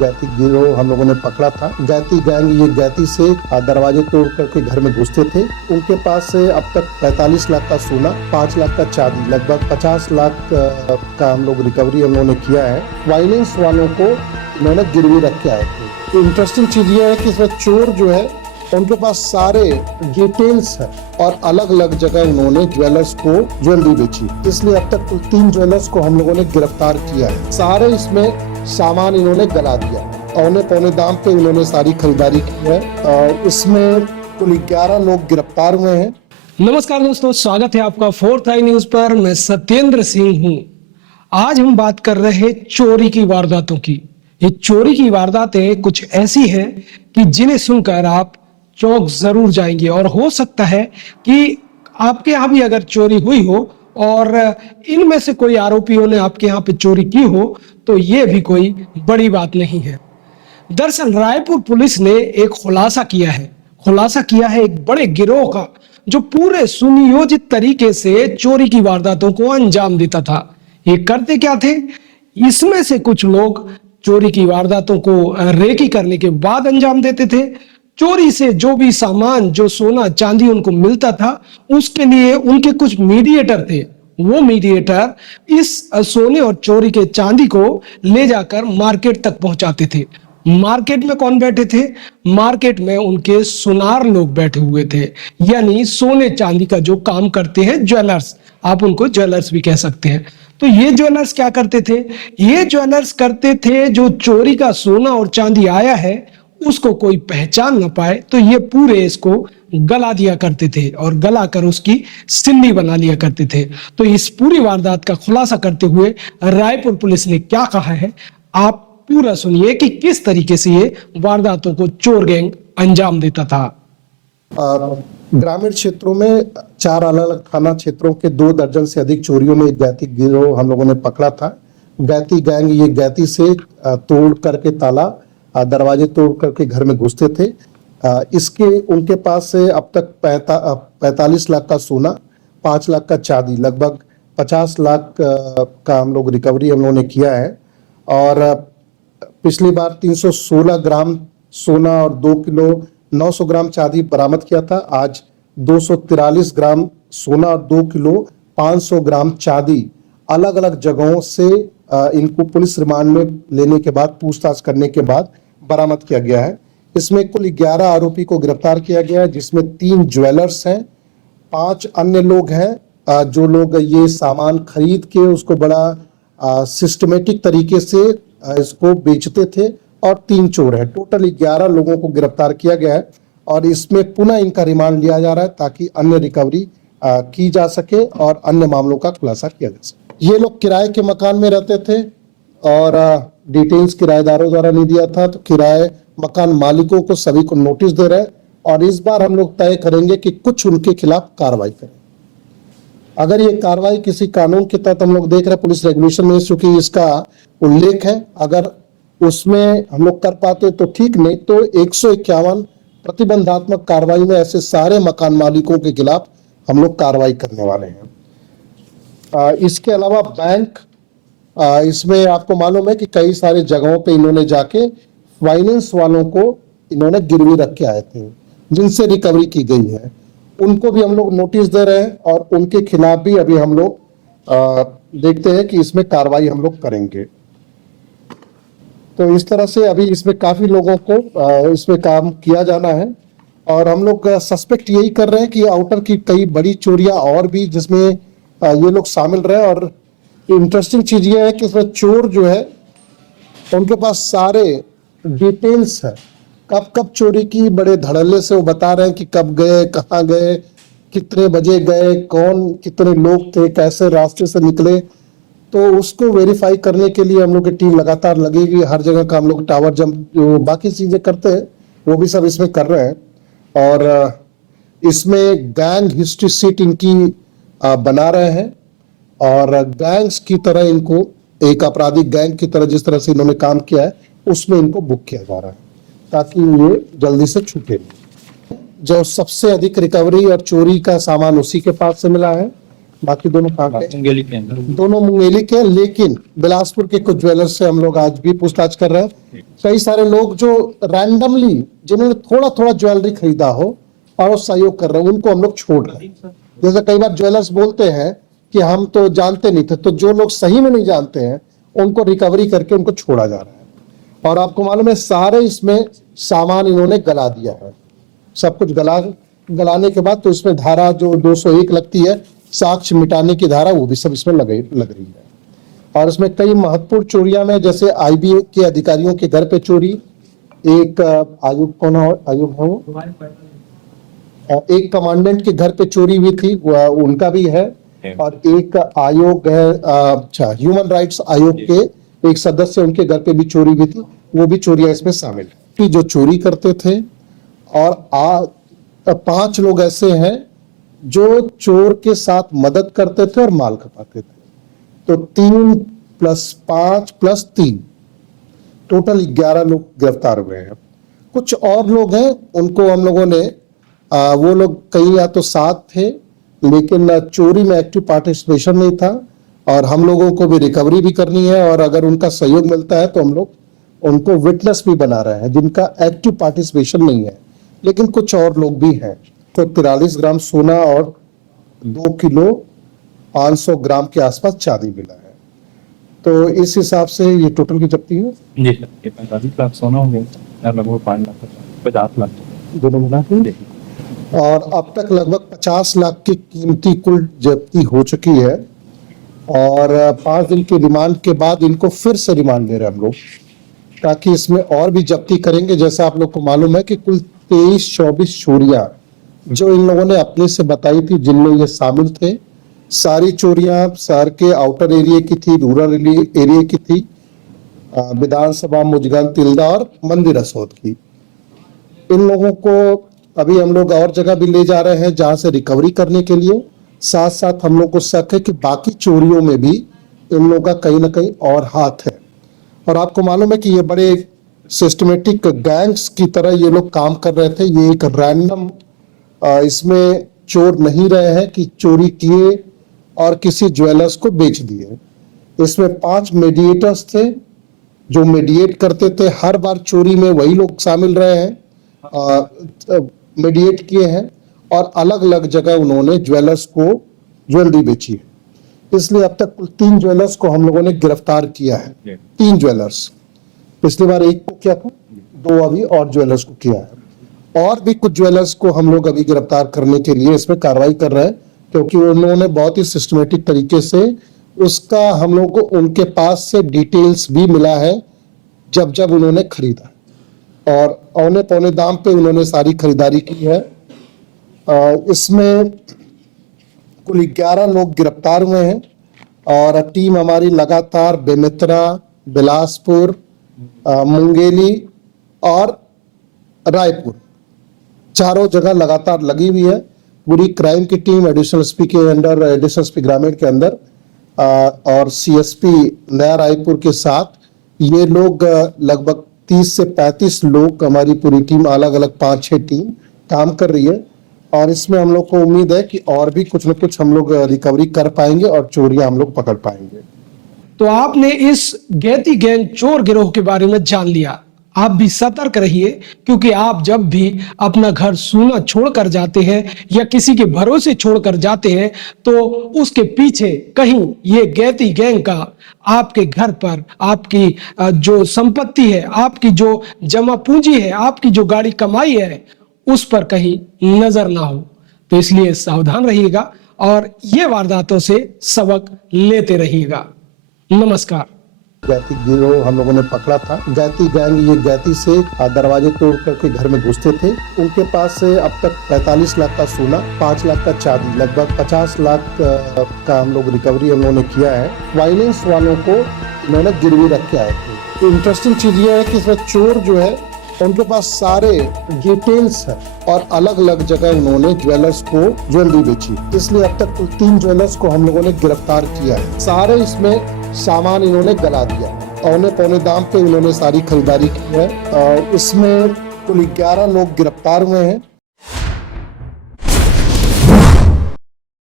गैती गिरोह हम लोगों ने पकड़ा था। गैती गैंग ये गैती से दरवाजे तोड़ करके घर में घुसते थे। उनके पास से अब तक 45 लाख का सोना, 5 लाख का चांदी, लगभग 50 लाख का हम लोग रिकवरी हम लोगों ने किया है। फाइनेंस वालों को इन्होंने गिरवी रख के आए थे। इंटरेस्टिंग चीज ये है कि इसमें चोर जो है उनके पास सारे डिटेल्स है और अलग अलग जगह उन्होंने ज्वेलर्स को ज्वेलरी बेची, इसलिए अब तक 3 ज्वेलर्स को हम लोगों ने गिरफ्तार किया है। सारे इसमें सामान इन्होंने गला दिया, औने पौने दाम पे इन्होंने सारी खरीदारी की है और इसमें कुल 11 लोग गिरफ्तार हुए हैं। नमस्कार दोस्तों, स्वागत है आपका 4th आई न्यूज पर। मैं सत्येंद्र सिंह हूं। आज हम बात कर रहे हैं चोरी की वारदातों की। ये चोरी की वारदातें कुछ ऐसी हैं कि जिन्हें सुनकर आप चौंक जरूर जाएंगे और हो सकता है कि आपके यहाँ भी अगर चोरी हुई हो और इनमें से कोई आरोपियों ने आपके यहाँ पे चोरी की हो तो ये भी कोई बड़ी बात नहीं है। दरअसल रायपुर पुलिस ने एक खुलासा किया है एक बड़े गिरोह का, जो पूरे सुनियोजित तरीके से चोरी की वारदातों को अंजाम देता था। ये करते क्या थे? इसमें से कुछ लोग चोरी की वारदातों को रेकी करने के बाद अंजाम देते थे। चोरी से जो भी सामान, जो सोना चांदी उनको मिलता था, उसके लिए उनके कुछ मीडिएटर थे। वो मीडिएटर इस सोने और चोरी के चांदी को ले जाकर मार्केट तक पहुंचाते थे। मार्केट में कौन बैठे थे? मार्केट में उनके सुनार लोग बैठे हुए थे, यानी सोने चांदी का जो काम करते हैं ज्वेलर्स, आप उनको ज्वेलर्स भी कह सकते हैं। तो ये ज्वेलर्स क्या करते थे? ये ज्वेलर्स करते थे जो चोरी का सोना और चांदी आया है उसको कोई पहचान ना पाए तो ये पूरे इसको गला दिया करते थे और गला कर उसकी सिल्ली बना लिया करते थे। तो इस पूरी वारदात का खुलासा करते हुए रायपुर पुलिस ने क्या कहा है, आप पूरा सुनिए कि किस तरीके से ये वारदातों को चोर गैंग अंजाम देता था। ग्रामीण क्षेत्रों में 4 अलग अलग थाना क्षेत्रों के 2 दर्जन से अधिक चोरियों में एक गैती गिरोह हम लोगों ने पकड़ा था। गैती गैंग ये गैती से तोड़ करके ताला, दरवाजे तोड़ करके घर में घुसते थे। इसके उनके पास से अब तक 45 लाख का सोना, 5 लाख का चांदी, लगभग 50 लाख का हम लोग रिकवरी हम लोगों ने किया है। और पिछली बार 316 ग्राम सोना और 2 किलो 900 ग्राम चांदी बरामद किया था। आज 243 ग्राम सोना और 2 किलो 500 ग्राम चांदी अलग अलग जगहों से इनको पुलिस रिमांड में लेने के बाद, पूछताछ करने के बाद बरामद किया गया है। इसमें कुल 11 आरोपी को गिरफ्तार किया गया है, जिसमें 3 ज्वेलर्स हैं, 5 अन्य लोग हैं जो लोग ये सामान खरीद के उसको बड़ा सिस्टमेटिक तरीके से इसको बेचते थे, और 3 चोर हैं। टोटल 11 लोगों को गिरफ्तार किया गया है और इसमें पुनः इनका रिमांड लिया जा रहा है ताकि अन्य रिकवरी की जा सके और अन्य मामलों का खुलासा किया जा सके। ये लोग किराए के मकान में रहते थे और डिटेल्स किराएदारों द्वारा नहीं दिया था, तो किराए मकान मालिकों को सभी को नोटिस दे रहे हैं और इस बार हम लोग तय करेंगे कि कुछ उनके खिलाफ कार्रवाई करें। अगर ये कार्रवाई किसी कानून के तहत हम लोग देख रहे हैं, पुलिस रेगुलेशन में चूंकि इसका उल्लेख है, अगर उसमें हम लोग कर पाते तो ठीक, नहीं तो 151 प्रतिबंधात्मक कार्रवाई में ऐसे सारे मकान मालिकों के खिलाफ हम लोग कार्रवाई करने वाले हैं। इसके अलावा बैंक, इसमें आपको मालूम है कि कई सारे जगहों पे इन्होंने जाके फाइनेंस वालों को इन्होंने गिरवी रख के आए थे, जिनसे रिकवरी की गई है। उनको भी हम लोग नोटिस दे रहे हैं और उनके खिलाफ भी अभी हम लोग देखते हैं कि इसमें कार्रवाई हम लोग करेंगे। तो इस तरह से अभी इसमें काफी लोगों को इसमें काम किया जाना है और हम लोग सस्पेक्ट यही कर रहे हैं कि आउटर की कई बड़ी चोरियां और भी जिसमें ये लोग शामिल रहे। और इंटरेस्टिंग चीज ये है कि इसमें चोर जो है उनके पास सारे डिटेल्स है, कब कब चोरी की, बड़े धड़ल्ले से वो बता रहे हैं कि कब गए, कहाँ गए, कितने बजे गए, कौन कितने लोग थे, कैसे रास्ते से निकले। तो उसको वेरीफाई करने के लिए हम लोग की टीम लगातार लगेगी। हर जगह का हम लोग टावर जंप जो बाकी चीजें करते हैं वो भी सब इसमें कर रहे हैं और इसमें गैंग हिस्ट्री सीट इनकी बना रहे हैं और गैंग्स की तरह इनको, एक आपराधिक गैंग की तरह जिस तरह से इन्होंने काम किया है उसमें इनको बुक किया जा रहा है ताकि ये जल्दी से छूटे। जो सबसे अधिक रिकवरी और चोरी का सामान उसी के पास से मिला है बाकी दोनों कहाँ के? मुंगेली के अंदर। दोनों मुंगेली के, लेकिन बिलासपुर के कुछ ज्वेलर्स से हम लोग आज भी पूछताछ कर रहे हैं। कई सारे लोग जो रैंडमली जिन्होंने थोड़ा थोड़ा ज्वेलरी खरीदा हो और वो सहयोग कर रहे हैं, उनको हम लोग छोड़ रहे हैं। जैसे कई बार ज्वेलर्स बोलते हैं कि हम तो जानते नहीं थे, तो जो लोग सही में नहीं जानते हैं उनको रिकवरी करके उनको छोड़ा जा रहा है। और आपको मालूम है सारे इसमें सामान इन्होंने गला दिया है, सब कुछ गलाने के बाद तो इसमें धारा जो 201 लगती है, साक्ष्य मिटाने की धारा, वो भी सब इसमें लग रही है। और इसमें कई महत्वपूर्ण चोरियां में, जैसे आईबी के अधिकारियों के घर पे चोरी, एक आयुक्त कौन आयुक्त है वो, एक कमांडेंट के घर पे चोरी हुई थी, उनका भी है। और एक आयोग है, अच्छा ह्यूमन राइट्स आयोग के एक सदस्य, उनके घर पे भी चोरी हुई थी, वो भी चोरियां इसमें शामिल है। कि जो चोरी करते थे, और 5 लोग ऐसे हैं जो चोर के साथ मदद करते थे और माल खपाते थे। तो 3 + 5 + 3 टोटल 11 लोग गिरफ्तार हुए हैं। कुछ और लोग हैं, उनको हम लोगों ने वो लोग कहीं या तो साथ थे, लेकिन चोरी में एक्टिव पार्टिसिपेशन नहीं था, और हम लोगों को भी रिकवरी भी करनी है, और अगर उनका सहयोग मिलता है तो हम लोग उनको विटनेस भी बना रहे हैं जिनका एक्टिव पार्टिसिपेशन नहीं है। लेकिन कुछ और लोग भी हैं। तो 43 ग्राम सोना और 2 किलो 500 ग्राम के आसपास चांदी मिला है। तो इस हिसाब से ये टोटल की जब्ती है जी सर, ये 45 लाख सोना हो गया, लगभग 5 लाख 50 लाख दोनों मिला के। और अब तक लगभग 50 लाख की कीमती कुल जब्ती हो चुकी है। और 5 दिन के रिमांड के बाद इनको फिर से रिमांड ले रहे हैं हम लोग, ताकि इसमें और भी जब्ती करेंगे। जैसा आप लोग को मालूम है कि कुल 23-24 चोरियां जो इन लोगों ने अपने से बताई थी, जिनमें ये शामिल थे, सारी चोरियां शहर के आउटर एरिया की थी, रूरल एरिया की थी, विधानसभा, मुजगन, तिल्दा और मंदिर असोद की। इन लोगों को अभी हम लोग और जगह भी ले जा रहे हैं जहां से रिकवरी करने के लिए। साथ साथ हम लोग को शक है कि बाकी चोरियों में भी इन लोगों का कहीं ना कहीं और हाथ है। और आपको मालूम है कि ये बड़े सिस्टमेटिक गैंग्स की तरह ये लोग काम कर रहे थे। ये एक रैंडम इसमें चोर नहीं रहे हैं कि चोरी किए और किसी ज्वेलर्स को बेच दिए। इसमें 5 मीडिएटर्स थे जो मीडिएट करते थे। हर बार चोरी में वही लोग शामिल रहे हैं, मीडिएट किए हैं, और अलग अलग जगह उन्होंने ज्वेलर्स को ज्वेलरी बेची है। इसलिए अब तक कुल 3 ज्वेलर्स को हम लोगों ने गिरफ्तार किया है। 3 ज्वेलर्स, पिछली बार 1 को किया था, 2 अभी और ज्वेलर्स को किया है। और भी कुछ ज्वेलर्स को हम लोग अभी गिरफ्तार करने के लिए इसमें कार्रवाई कर रहे हैं, क्योंकि उन्होंने बहुत ही सिस्टमेटिक तरीके से उसका हम लोग को उनके पास से डिटेल्स भी मिला है जब जब उन्होंने खरीदा, और औने पौने दाम पे उन्होंने सारी खरीदारी की है। इसमें कुल 11 लोग गिरफ्तार हुए हैं, और टीम हमारी लगातार बेमेतरा, बिलासपुर, मुंगेली और रायपुर, चारों जगह लगातार लगी हुई है। पूरी क्राइम की टीम एडिशनल एसपी के अंडर, एडिशनल एसपी ग्रामीण के अंदर, और सीएसपी नया रायपुर के साथ ये लोग लगभग 30 से 35 लोग, हमारी पूरी टीम अलग अलग 5-6 टीम काम कर रही है। और इसमें हम लोग को उम्मीद है कि और भी कुछ न कुछ हम लोग रिकवरी कर पाएंगे और चोरियां हम लोग पकड़ पाएंगे। तो आपने इस गैती गैंग चोर गिरोह के बारे में जान लिया। आप भी सतर्क रहिए, क्योंकि आप जब भी अपना घर सूना छोड़कर जाते हैं या किसी के भरोसे छोड़कर जाते हैं, तो उसके पीछे कहीं ये गैती गैंग का आपके घर पर, आपकी जो संपत्ति है, आपकी जो जमा पूंजी है, आपकी जो गाड़ी कमाई है, उस पर कहीं नजर ना हो। तो इसलिए सावधान रहिएगा और ये वारदातों से सबक लेते रहिएगा। नमस्कार। गैती गिरोह हम लोगों ने पकड़ा था। गैती गैंग ये गैती से दरवाजे तोड़ करके घर में घुसते थे। उनके पास से अब तक 45 लाख का सोना, 5 लाख का चांदी, लगभग 50 लाख का हम लोग रिकवरी हम लोगों ने किया है। वायलेंस वालों को इन्होंने गिरवी रख के आए थे। इंटरेस्टिंग चीज ये है कि इसमें चोर जो है उनके पास सारे डिटेल्स है, और अलग अलग जगह उन्होंने ज्वेलर्स को ज्वेलरी बेची। इसलिए अब तक कुल 3 ज्वेलर्स को हम लोगों ने गिरफ्तार किया है। सारे इसमें सामान इन्होंने गला दिया, औने पौने दाम पे इन्होंने सारी खरीदारी की है। इसमें कुल 11 लोग गिरफ्तार हुए हैं,